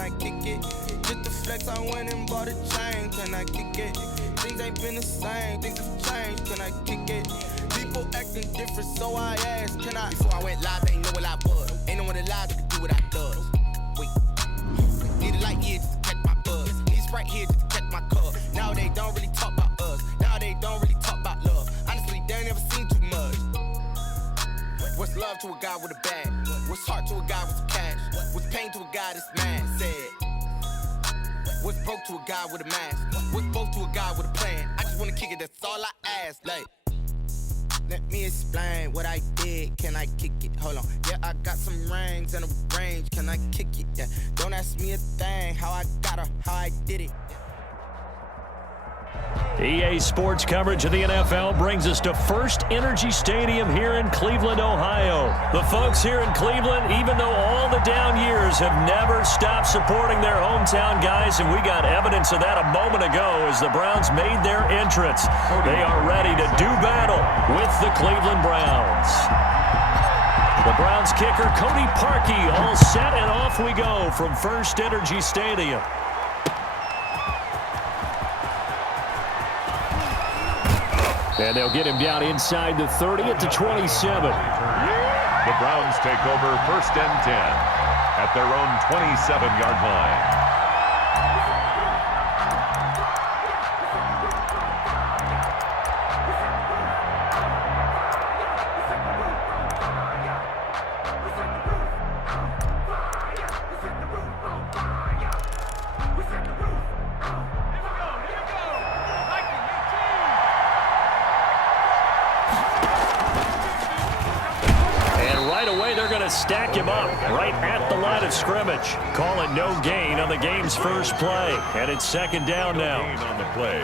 can I kick it? Just the flex, I went and bought a chain, can I kick it? Things ain't been the same, things have changed, can I kick it? People acting different, so I asked, can I? Before I went live, ain't know what I was. Ain't no one alive that could do what I does. Wait, need a light here just to catch my buzz. Need Sprite here just to catch my cup. Now they don't really talk about us. Now they don't really talk about love. Honestly, they ain't never seen too much. What's love to a guy with a bag? What's heart to a guy with some cash? What's pain to a guy that's mad? Said. What's broke to a guy with a mask? What's both to a guy with a plan? I just wanna kick it, that's all I ask. Like, let me explain what I did. Can I kick it? Hold on. Yeah, I got some rings and a range. Can I kick it? Yeah. Don't ask me a thing. How I got her, how I did it. EA Sports coverage of the NFL brings us to First Energy Stadium here in Cleveland, Ohio. The folks here in Cleveland, even though all the down years, have never stopped supporting their hometown guys, and we got evidence of that a moment ago as the Browns made their entrance. They are ready to do battle with the Cleveland Browns. The Browns kicker, Cody Parkey, all set, and off we go from First Energy Stadium. And they'll get him down inside the 30 at the 27. The Browns take over 1st and 10 at their own 27-yard line. Stack him up right at the line of scrimmage. Call it no gain on the game's first play. And it's 2nd down now. Gain on the play.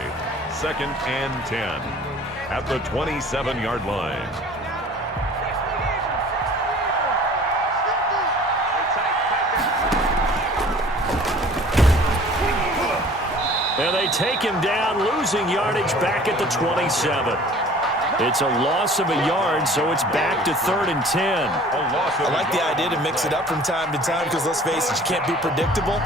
2nd and 10 at the 27-yard line. And they take him down, losing yardage back at the 27. It's a loss of a yard, so it's back to 3rd and 10. I like the idea to mix it up from time to time because, let's face it, you can't be predictable.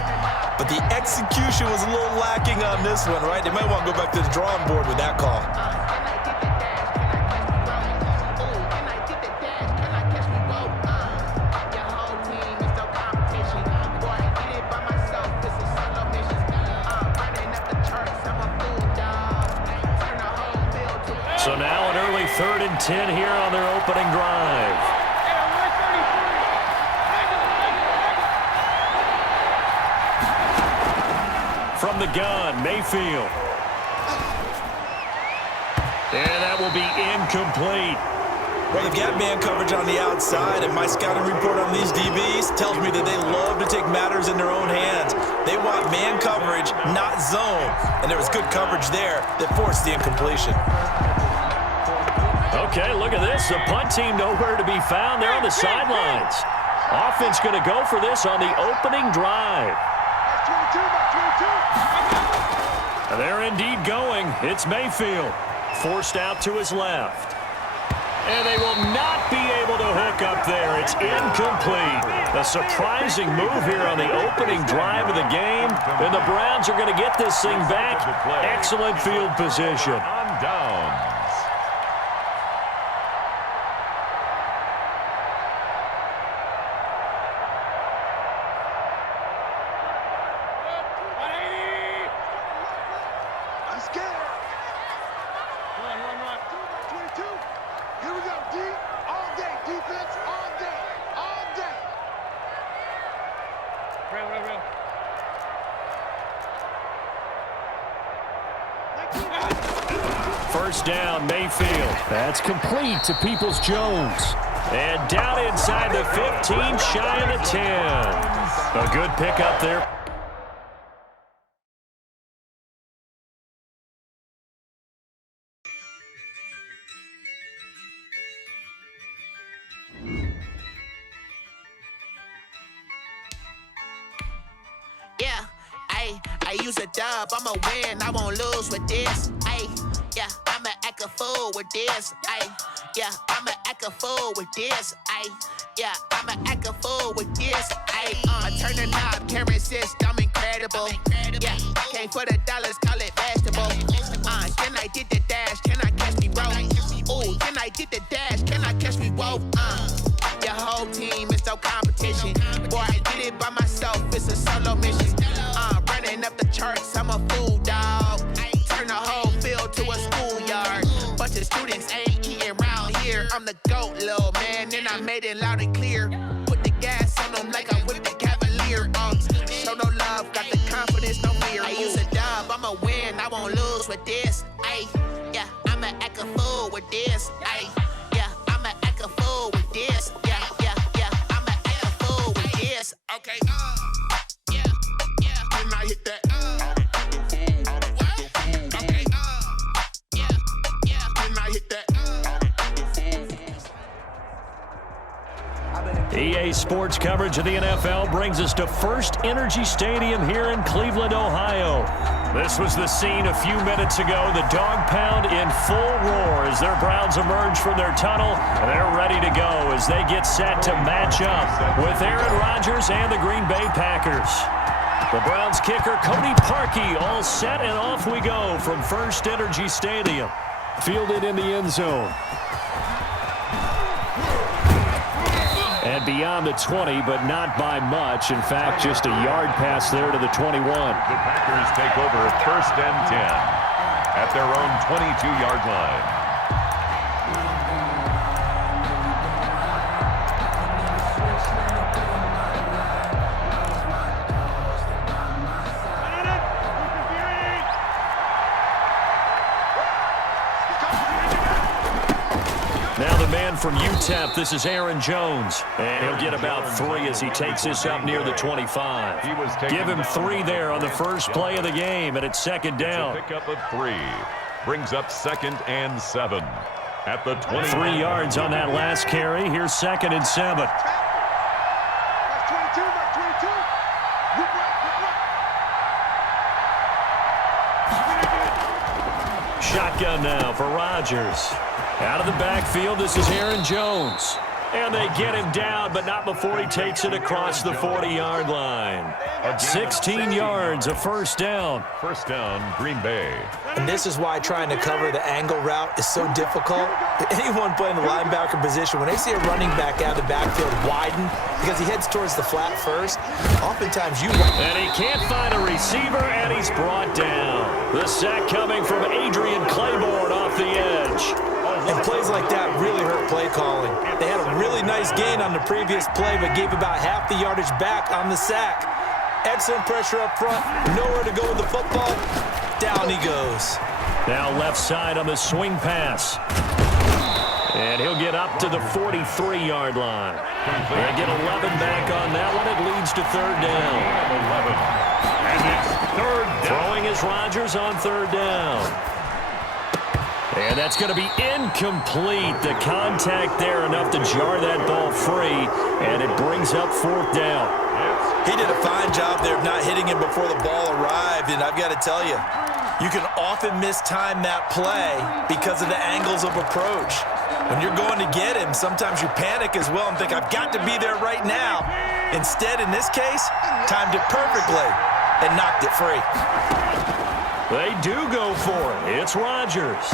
But the execution was a little lacking on this one, right? They might want to go back to the drawing board with that call. So now an early 3rd and 10 here on their opening drive. From the gun, Mayfield. And that will be incomplete. Well, they've got man coverage on the outside, and my scouting report on these DBs tells me that they love to take matters in their own hands. They want man coverage, not zone. And there was good coverage there that forced the incompletion. Okay, look at this. The punt team nowhere to be found. They're on the sidelines. Offense going to go for this on the opening drive. And they're indeed going. It's Mayfield. Forced out to his left. And they will not be able to hook up there. It's incomplete. A surprising move here on the opening drive of the game. And the Browns are going to get this thing back. Excellent field position. On downs. First down, Mayfield. That's complete to Peoples-Jones. And down inside the 15, shy of the 10. A good pickup there. Yeah, I use a dub, I'ma win, I won't lose with this. Yeah, I'ma act a fool with this. Yeah, I'ma act a fool with this. Yeah, I'ma act a fool with this. I turn the knob. Parents says I'm incredible. Yeah, came for the dollars, call it basketball. Can I get the dash? Can I catch me roll? Ooh, can I get the dash? Can I catch me roll? Your whole team is no competition. Boy, I did it by myself. It's a solo mission. Running up the charts, I'm a fool, dog. Turn the whole field to a schoolyard. Bunch of students ain't eating round here. I'm the GOAT, little man, and I made it loud and clear. Put the gas on them like I'm with the Cavalier. Show no love, got the confidence, no fear. I use a dub, I'ma win, I won't lose with this. Ay, yeah, I'ma act a fool with this. Ay, yeah, I'ma act a fool with this. Yeah, I'ma act a fool with this. Okay, yeah, can I hit that? Okay, yeah, can I hit that? EA Sports coverage of the NFL brings us to First Energy Stadium here in Cleveland, Ohio. This was the scene a few minutes ago. The dog pound in full roar as their Browns emerge from their tunnel. They're ready to go as they get set to match up with Aaron Rodgers and the Green Bay Packers. The Browns kicker Cody Parkey all set, and off we go from First Energy Stadium. Fielded in the end zone. And beyond the 20, but not by much. In fact, just a yard pass there to the 21. The Packers take over 1st and 10 at their own 22-yard line. Now the man from UTEP, this is Aaron Jones. And he'll get about 3 as he takes this up near the 25. Give him 3 there on the first play of the game, and it's 2nd down. Pick up of 3. Brings up 2nd and 7 at the 20. 3 yards on that last carry. Here's 2nd and 7. Shotgun now for Rodgers. Out of the backfield, this is Aaron Jones. And they get him down, but not before he takes it across the 40-yard line. 16 yards, a 1st down. 1st down, Green Bay. And this is why trying to cover the angle route is so difficult. Anyone playing the linebacker position, when they see a running back out of the backfield widen because he heads towards the flat first, oftentimes you... And he can't find a receiver, and he's brought down. The sack coming from Adrian Claiborne off the edge. And plays like that really hurt play calling. They had a really nice gain on the previous play, but gave about half the yardage back on the sack. Excellent pressure up front. Nowhere to go with the football. Down he goes. Now left side on the swing pass. And he'll get up to the 43-yard line. And get 11 back on that one. It leads to 3rd down. 11. And it's 3rd down. Throwing is Rodgers on 3rd down. And that's going to be incomplete. The contact there enough to jar that ball free, and it brings up 4th down. He did a fine job there of not hitting him before the ball arrived, and I've got to tell you, you can often mistime that play because of the angles of approach. When you're going to get him, sometimes you panic as well and think, I've got to be there right now. Instead, in this case, timed it perfectly and knocked it free. They do go for it. It's Rodgers.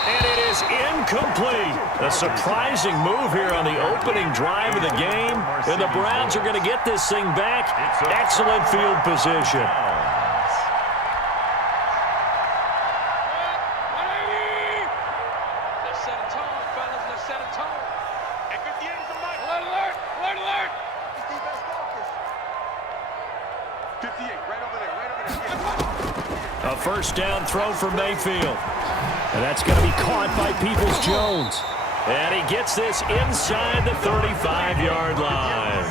And it is incomplete. A surprising move here on the opening drive of the game. And the Browns are going to get this thing back. Excellent field position. Let's set a tone, fellas. Let's set a tone. And 58 is the mic. Alert, alert. Alert, alert. It's defense focus. 58, right over there, right over there. A 1st down throw for Mayfield. And that's going to be caught by Peoples-Jones. And he gets this inside the 35-yard line.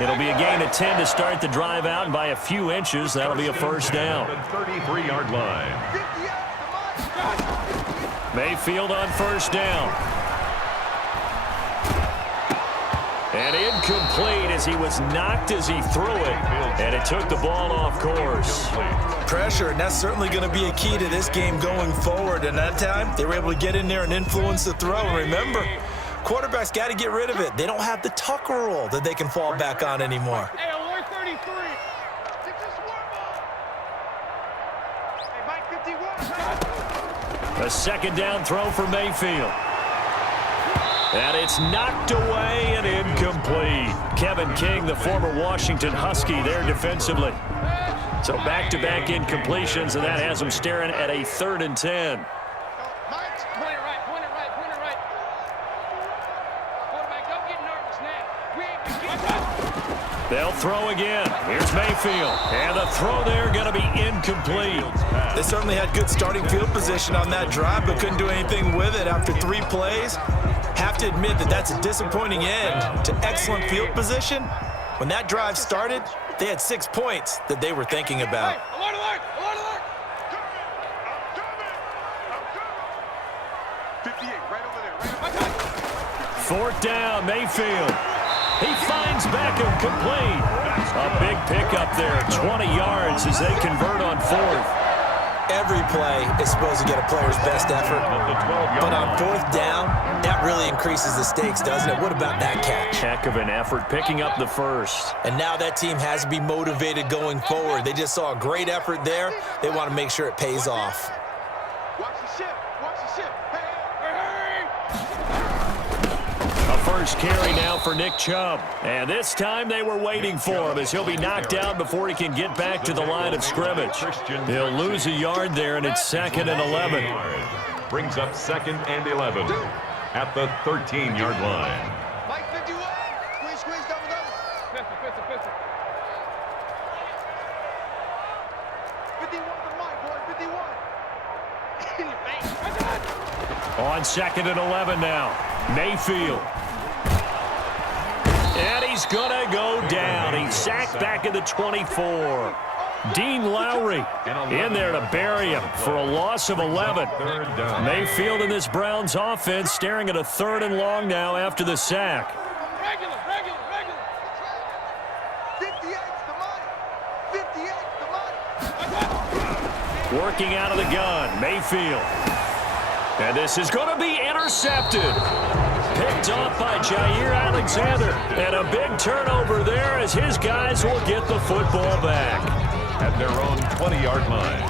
It'll be a gain of 10 to start the drive out, and by a few inches, that'll be a 1st down. 33-yard line. Mayfield on 1st down. And incomplete as he was knocked as he threw it. And it took the ball off course. Pressure, and that's certainly going to be a key to this game going forward. And that time, they were able to get in there and influence the throw. And remember, quarterbacks got to get rid of it. They don't have the Tucker rule that they can fall back on anymore. Hey, alert 33. A second down throw for Mayfield. And it's knocked away and incomplete. Kevin King, the former Washington Husky, there defensively. So back-to-back incompletions, and that has them staring at a 3rd and 10. Point it right. Quarterback, don't get nervous now. They'll throw again. Here's Mayfield. And the throw there going to be incomplete. They certainly had good starting field position on that drive, but couldn't do anything with it after 3 plays. Have to admit that that's a disappointing end to excellent field position. When that drive started, they had 6 points that they were thinking about. Alert, alert, alert, alert. 58, right over there. 4th down, Mayfield. He finds Beckham complete. A big pickup there, 20 yards as they convert on 4th. Every play is supposed to get a player's best effort, but on 4th down, that really increases the stakes, doesn't it? What about that catch? Heck of an effort, picking up the first. And now that team has to be motivated going forward. They just saw a great effort there. They want to make sure it pays off. Watch the ship. Hey. A first carry now for Nick Chubb. And this time they were waiting for him as he'll be knocked down before he can get back to the line of scrimmage. He'll lose a yard there, and it's 2nd and 11. Brings up 2nd and 11 at the 13-yard line. Mike 51. Squeeze, double. Pistol. 51 for Mike, boy, 51. In your face. On 2nd and 11 now. Mayfield. And he's going to go down. He's sacked back at the 24. Dean Lowry in there to bury him for a loss of 11. Mayfield in this Browns offense staring at a 3rd and long now after the sack. Regular. 58's the money. Working out of the gun, Mayfield. And this is going to be intercepted. Picked off by Jair Alexander. And a big turnover there as his guys will get the football back. At their own 20-yard line.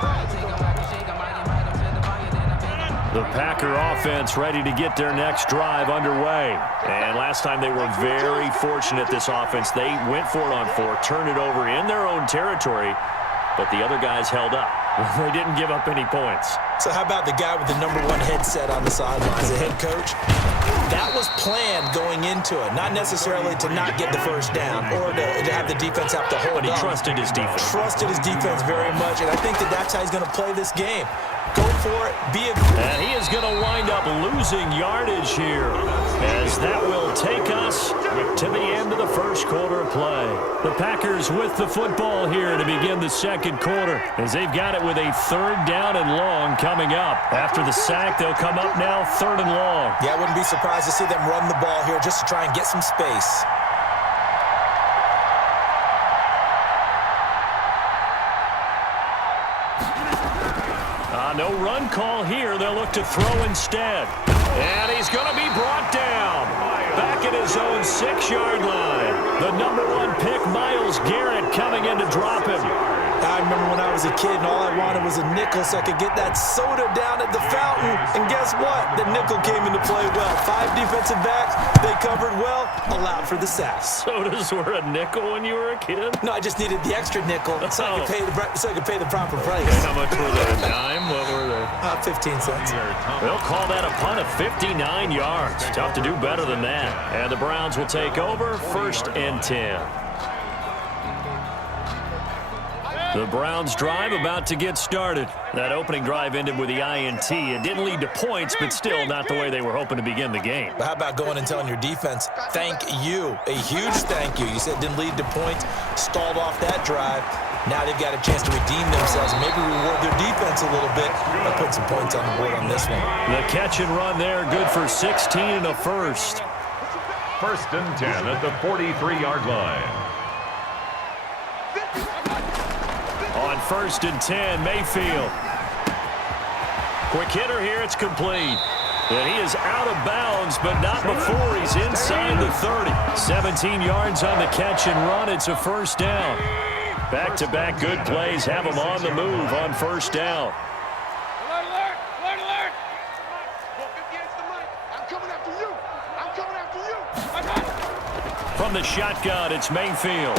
The Packer offense ready to get their next drive underway. And last time they were very fortunate, this offense. They went for it on 4, turned it over in their own territory, but the other guys held up. They didn't give up any points. So how about the guy with the #1 headset on the sidelines, the head coach? That was planned going into it, not necessarily to not get the first down or to have the defense have to hold But he on. trusted his defense. Trusted his defense very much, and I think that's how he's going to play this game. Go for it, be a... And he is going to wind up losing yardage here as that will take us to the end of the first quarter of play. The Packers with the football here to begin the second quarter as they've got it with a 3rd down and long coming up. After the sack, they'll come up now 3rd and long. Yeah, I wouldn't be surprised to see them run the ball here just to try and get some space. No run call here. They'll look to throw instead. And he's going to be brought down. Back at his own 6-yard line. The #1 pick, Myles Garrett, coming in to drop him. I remember when I was a kid and all I wanted was a nickel so I could get that soda down at the fountain. And guess what? The nickel came into play well. 5 defensive backs, they covered well, allowed for the sacks. Sodas were a nickel when you were a kid? No, I just needed the extra nickel so I could pay the proper price. How much were they? A dime? What were they? 15 cents. They'll call that a punt of 59 yards. Tough to do better than that. And the Browns will take over 1st and 10. The Browns drive about to get started. That opening drive ended with the INT. It didn't lead to points, but still not the way they were hoping to begin the game. But how about going and telling your defense, thank you, a huge thank you. You said it didn't lead to points, stalled off that drive. Now they've got a chance to redeem themselves and maybe reward their defense a little bit by putting some points on the board on this one. The catch and run there, good for 16 and a first. 1st and 10 at the 43-yard line. On 1st and 10, Mayfield. Quick hitter here, it's complete. And he is out of bounds, but not before he's inside the 30. 17 yards on the catch and run, it's a 1st down. Back-to-back good plays have him on the move on 1st down. the shotgun. It's Mayfield.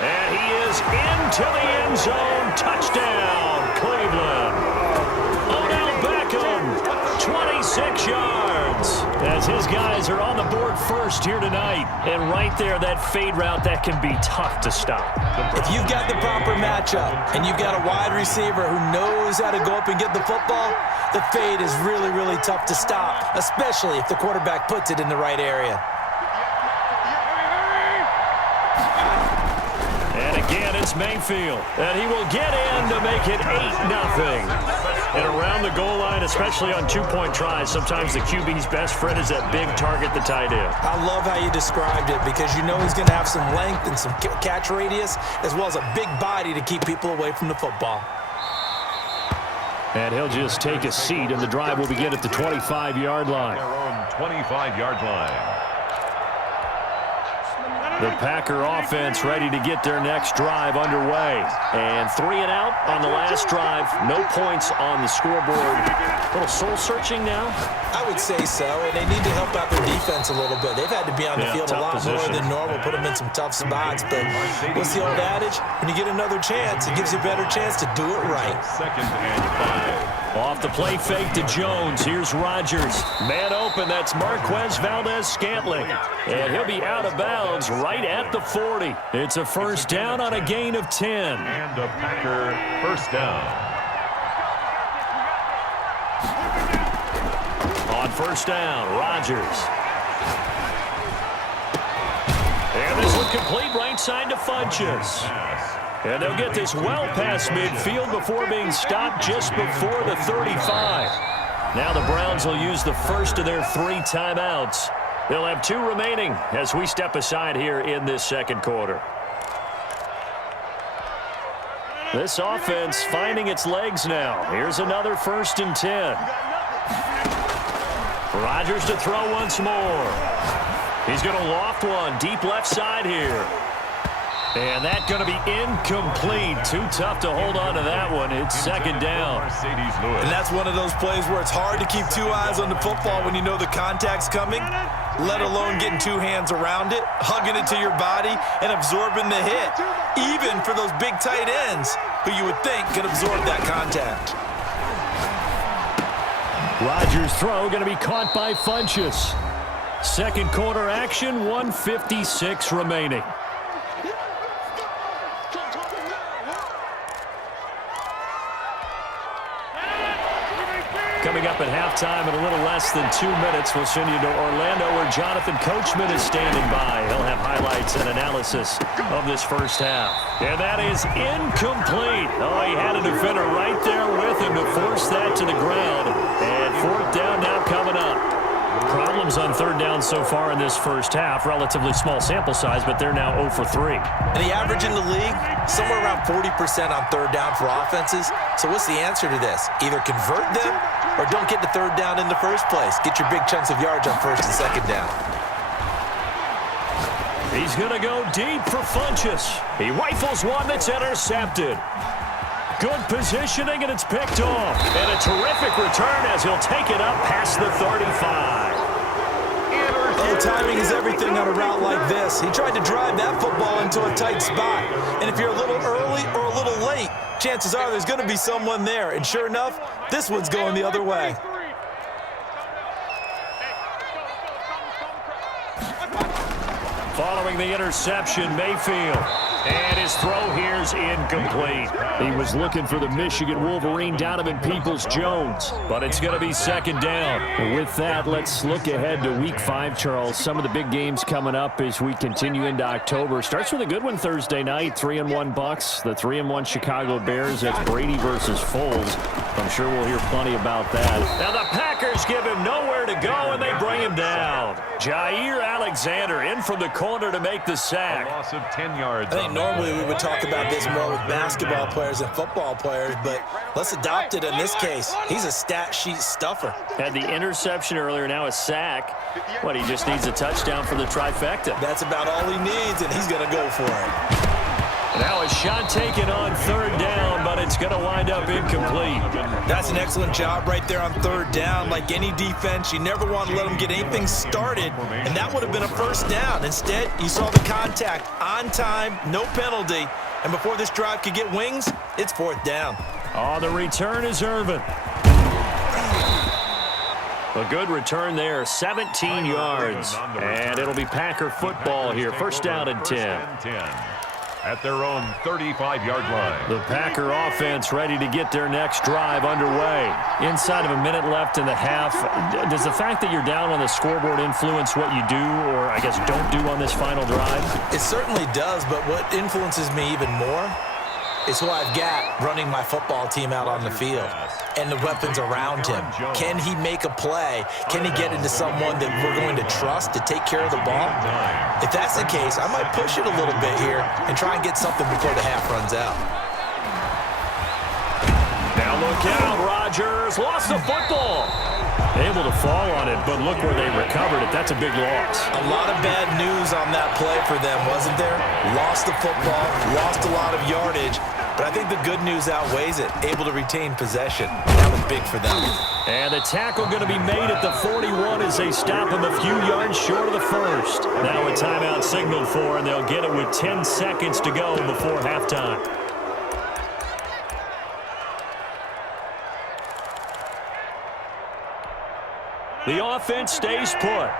And he is into the end zone. Touchdown, Cleveland. Odell Beckham, 26 yards. As his guys are on the board first here tonight. And right there, that fade route, that can be tough to stop. If you've got the proper matchup and you've got a wide receiver who knows how to go up and get the football, the fade is really, really tough to stop, especially if the quarterback puts it in the right area. And again, it's Mayfield. And he will get in to make it 8-0. And around the goal line, especially on two-point tries, sometimes the QB's best friend is that big target, the tight end. I love how you described it because you know he's going to have some length and some catch radius as well as a big body to keep people away from the football. And he'll just take a seat, and the drive will begin at the 25-yard line. Their own 25-yard line. The Packer offense ready to get their next drive underway. And 3 and out on the last drive. No points on the scoreboard. A little soul-searching now? I would say so, and they need to help out their defense a little bit. They've had to be on the field a lot more than normal, put them in some tough spots. But what's the old adage? When you get another chance, it gives you a better chance to do it right. 2nd and 5. Off the play fake to Jones. Here's Rodgers. Man open, that's Marquez Valdez-Scantling. And he'll be out of bounds right at the 40. It's a first down on a gain of 10. And a Packer first down. On first down, Rodgers. And this one complete right side to Funchess. And they'll get this well past midfield before being stopped just before the 35. Now the Browns will use the first of their 3 timeouts. They'll have 2 remaining as we step aside here in this second quarter. This offense finding its legs now. Here's another 1st and 10. Rodgers to throw once more. He's going to loft one deep left side here. And that's going to be incomplete. Too tough to hold on to that one. It's 2nd down. And that's one of those plays where it's hard to keep 2 eyes on the football when you know the contact's coming, let alone getting 2 hands around it, hugging it to your body, and absorbing the hit, even for those big tight ends who you would think could absorb that contact. Rodgers' throw going to be caught by Funchess. Second quarter action, 1:56 remaining. Coming up at halftime in a little less than 2 minutes, we'll send you to Orlando where Jonathan Coachman is standing by. He'll have highlights and analysis of this first half. And that is incomplete. Oh, he had a defender right there with him to force that to the ground. And 4th down now coming up. Problems on 3rd down so far in this first half. Relatively small sample size, but they're now 0 for 3. And the average in the league, somewhere around 40% on 3rd down for offenses. So what's the answer to this? Either convert them or don't get the 3rd down in the first place. Get your big chunks of yards on 1st and 2nd down. He's going to go deep for Funchess. He rifles one that's intercepted. Good positioning, and it's picked off. And a terrific return as he'll take it up past the 35. Oh, timing is everything on a route like this. He tried to drive that football into a tight spot. And if you're a little early or a little late, chances are there's going to be someone there. And sure enough, this one's going the other way. Following the interception, Mayfield. And his throw here's incomplete. He was looking for the Michigan Wolverine, Donovan Peoples-Jones. But it's going to be 2nd down. And with that, let's look ahead to Week 5, Charles. Some of the big games coming up as we continue into October. Starts with a good one Thursday night, 3-1 Bucks. The 3-1 Chicago Bears. That's Brady versus Foles. I'm sure we'll hear plenty about that. Now the Packers give him nowhere to go, and they bring him down. Jair Alexander in from the corner to make the sack. A loss of 10 yards. I think normally we would talk about this more with basketball players and football players, but let's adopt it in this case. He's a stat sheet stuffer. Had the interception earlier, now a sack. What, he just needs a touchdown for the trifecta. That's about all he needs, and he's going to go for it. Now a shot taken on third down, but it's going to wind up incomplete. That's an excellent job right there on third down. Like any defense, you never want to let them get anything started, and that would have been a first down. Instead, you saw the contact on time, no penalty, and before this drive could get wings, it's fourth down. Oh, the return is Irvin. A good return there, 17 yards, and it'll be Packer football here. First down and 10. At their own 35-yard line. The Packer offense ready to get their next drive underway. Inside of a minute left in the half, does the fact that you're down on the scoreboard influence what you do, or I guess don't do on this final drive? It certainly does, but what influences me even more is who I've got running my football team out on the field and the weapons around him. Can he make a play? Can he get into someone that we're going to trust to take care of the ball? If that's the case, I might push it a little bit here and try and get something before the half runs out. Now look out, Rodgers lost the football. Able to fall on it, but look where they recovered it. That's a big loss. A lot of bad news on that play for them, wasn't there? Lost the football, lost a lot of yardage, but I think the good news outweighs it. Able to retain possession. That was big for them. And the tackle going to be made at the 41 as they stop him a few yards short of the first. Now a timeout signaled for, and they'll get it with 10 seconds to go before halftime. The offense stays put.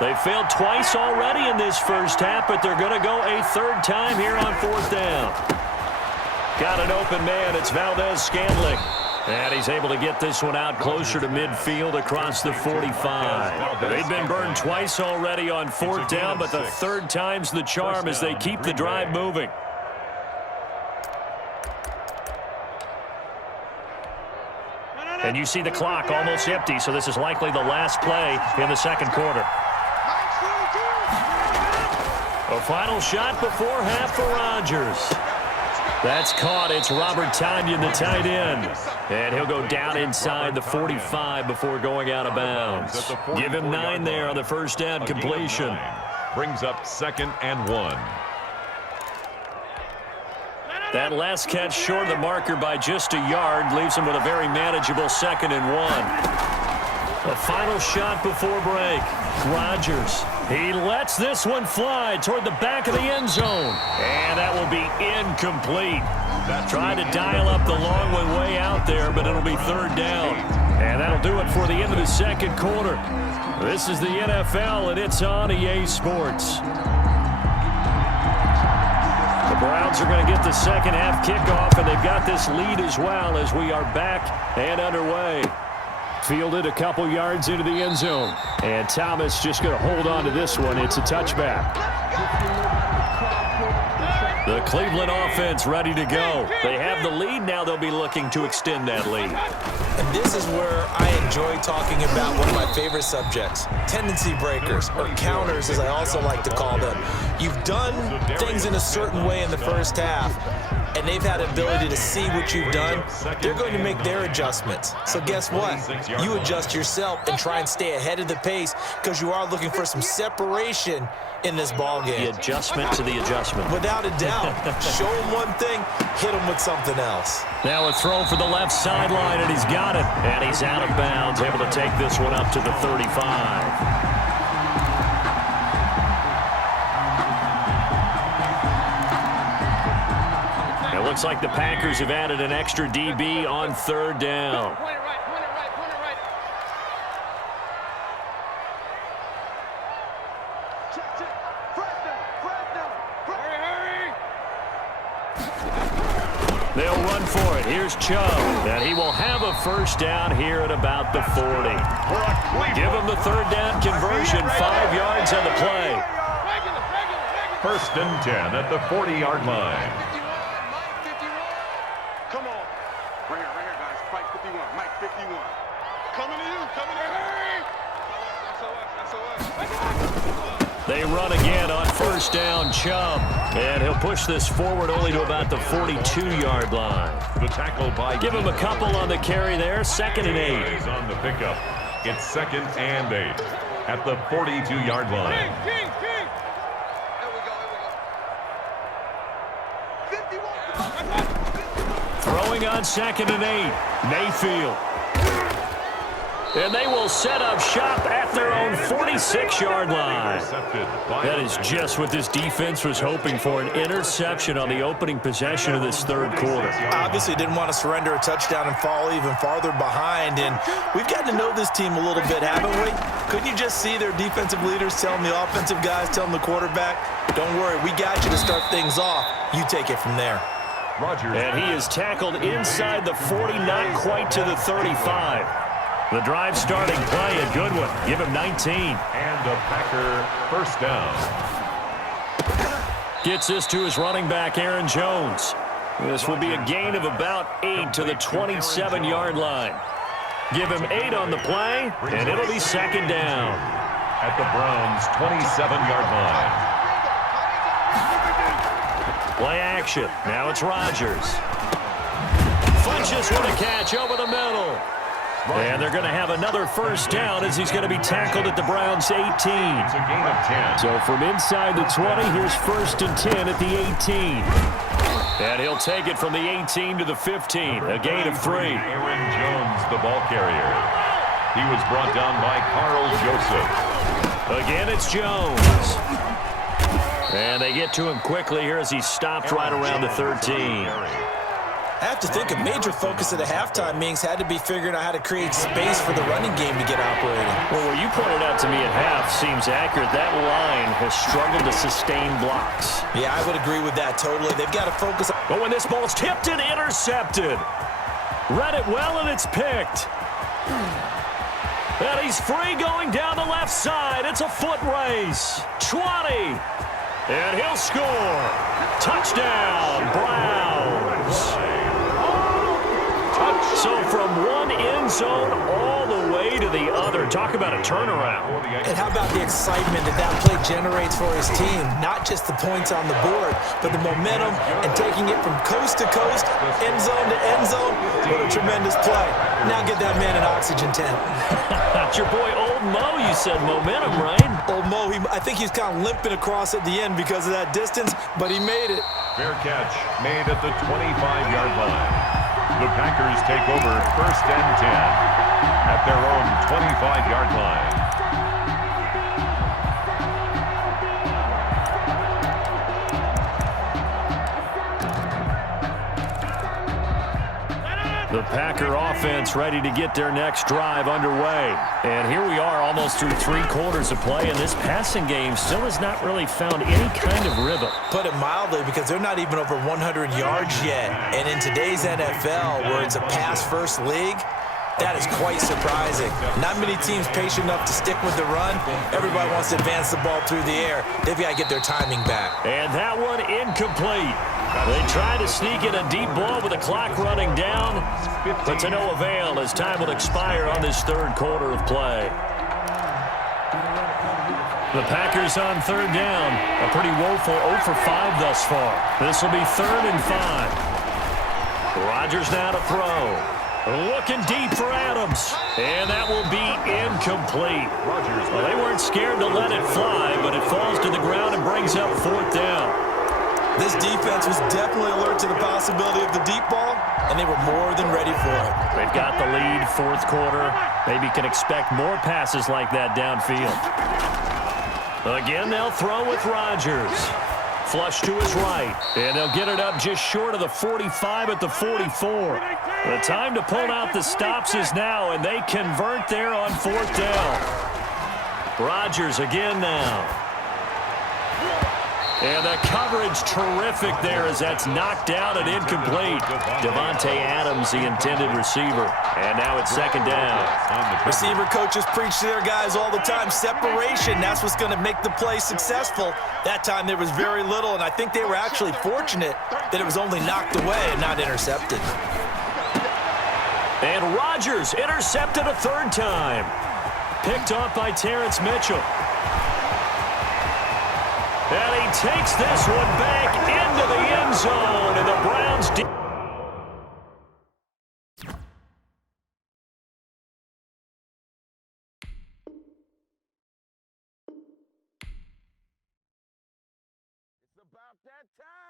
They failed twice already in this first half, but they're going to go a third time here on fourth down. Got an open man. It's Valdez-Scantling. And he's able to get this one out closer to midfield across the 45. They've been burned twice already on fourth down, but the third time's the charm as they keep the drive moving. And you see the clock almost empty, so this is likely the last play in the second quarter. A final shot before half for Rodgers. That's caught. It's Robert Tonyan, the tight end. And he'll go down inside the 45 before going out of bounds. Give him 9 there on the first down completion. Brings up 2nd and 1. That last catch short of the marker by just a yard leaves him with a very manageable 2nd and 1. A final shot before break. Rodgers. He lets this one fly toward the back of the end zone. And that will be incomplete. Trying to dial up the long one way out there, but it'll be third down. And that'll do it for the end of the second quarter. This is the NFL, and it's on EA Sports. The Browns are going to get the second half kickoff, and they've got this lead as well as we are back and underway. Fielded a couple yards into the end zone. And Thomas just going to hold on to this one. It's a touchback. The Cleveland offense ready to go. They have the lead. Now they'll be looking to extend that lead. And this is where I enjoy talking about one of my favorite subjects, tendency breakers, or counters as I also like to call them. You've done things in a certain way in the first half, and they've had the ability to see what you've done. They're going to make their adjustments. So guess what? You adjust yourself and try and stay ahead of the pace because you are looking for some separation in this ball game. The adjustment to the adjustment. Without a doubt. Show him one thing, hit him with something else. Now a throw for the left sideline, and he's got it. And he's out of bounds, able to take this one up to the 35. Looks like the Packers have added an extra DB on third down. Point it right. Check. Hurry. They'll run for it. Here's Chubb. And he will have a first down here at about the 40. Give him the third down conversion. 5 yards on the play. First and 10 at the 40-yard line. Come on. Right here, guys. Mike 51. Mike 51. Coming to you. Hurry. That's They run again on first down, Chubb. And he'll push this forward only to about the 42-yard line. The tackle by Give him a couple on the carry there. 2nd and 8. on the pickup. It's 2nd and 8 at the 42-yard line. King. There we go. throwing on 2nd and 8. Mayfield. And they will set up shop at their own 46-yard line. That is just what this defense was hoping for, an interception on the opening possession of this third quarter. Obviously didn't want to surrender a touchdown and fall even farther behind. And we've gotten to know this team a little bit, haven't we? Couldn't you just see their defensive leaders telling the offensive guys, telling the quarterback, don't worry, we got you to start things off. You take it from there. And he is tackled inside the 40, not quite to the 35. The drive starting play, a good one. Give him 19. And a Packer first down. Gets this to his running back, Aaron Jones. This will be a gain of about 8 to the 27-yard line. Give him 8 on the play, and it'll be 2nd down. At the Browns' 27-yard line. Play action. Now it's Rodgers. Funches with a catch over the middle. And they're going to have another first down as he's going to be tackled at the Browns' 18. It's a gain of 10. So from inside the 20, here's 1st and 10 at the 18. And he'll take it from the 18 to the 15, a gain of 3. Aaron Jones, the ball carrier. He was brought down by Carl Joseph. Again, it's Jones. And they get to him quickly here as he's stopped right around the 13. I have to think a major focus at the halftime meetings had to be figuring out how to create space for the running game to get operating. Well, what you pointed out to me at half seems accurate. That line has struggled to sustain blocks. Yeah, I would agree with that totally. They've got to focus. But when this ball's tipped and intercepted. Read it well, and it's picked. And he's free going down the left side. It's a foot race. 20. And he'll score. Touchdown, Browns. So from one end zone all the way to the other. Talk about a turnaround. And how about the excitement that play generates for his team? Not just the points on the board, but the momentum and taking it from coast to coast, end zone to end zone. What a tremendous play. Now get that man an oxygen tent. That's your boy Old Mo, you said. Momentum, right? Old Mo, I think he's kind of limping across at the end because of that distance, but he made it. Fair catch made at the 25-yard line. The Packers take over 1st and 10 at their own 25-yard line. The Packer offense ready to get their next drive underway. And here we are almost through 3 quarters of play, and this passing game still has not really found any kind of rhythm. Put it mildly, because they're not even over 100 yards yet. And in today's NFL, where it's a pass-first league, that is quite surprising. Not many teams patient enough to stick with the run. Everybody wants to advance the ball through the air. They've got to get their timing back. And that one incomplete. They try to sneak in a deep ball with the clock running down, but to no avail as time will expire on this third quarter of play. The Packers on 3rd down. A pretty woeful 0 for 5 thus far. This will be 3rd and 5. Rodgers now to throw. Looking deep for Adams. And that will be incomplete. Well, they weren't scared to let it fly, but it falls to the ground and brings up 4th down. This defense was definitely alert to the possibility of the deep ball, and they were more than ready for it. They've got the lead, 4th quarter. Maybe can expect more passes like that downfield. Again, they'll throw with Rodgers. Flush to his right, and they'll get it up just short of the 45 at the 44. The time to pull out the stops is now, and they convert there on 4th down. Rodgers again now. And the coverage terrific there as that's knocked down and incomplete. Devontae Adams, the intended receiver. And now it's 2nd down. Receiver coaches preach to their guys all the time. Separation, that's what's going to make the play successful. That time there was very little, and I think they were actually fortunate that it was only knocked away and not intercepted. And Rodgers intercepted a 3rd time. Picked off by Terrence Mitchell. And he takes this one back into the end zone, and the Browns... It's about that time.